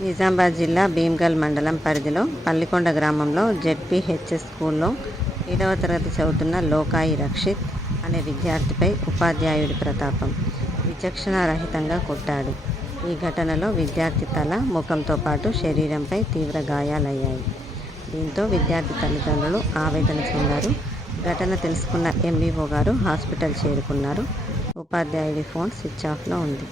నిజామాబాద్ జిల్లా భీమ్గల్ మండలం పరిధిలో పల్లికొండ గ్రామంలో జెడ్పీహెచ్ఎస్ స్కూల్లో 7వ తరగతి చదువుతున్న లోకాయి రక్షిత్ అనే విద్యార్థిపై ఉపాధ్యాయుడి ప్రతాపం విచక్షణారహితంగా కొట్టాడు. ఈ ఘటనలో విద్యార్థి తల, ముఖంతో పాటు శరీరంపై తీవ్ర గాయాలయ్యాయి. దీంతో విద్యార్థి తల్లిదండ్రులు ఆవేదన చెందారు. ఘటన తెలుసుకున్న ఎంఈఓ గారు హాస్పిటల్ చేరుకున్నారు. ఉపాధ్యాయుడి ఫోన్ స్విచ్ ఆఫ్లో ఉంది.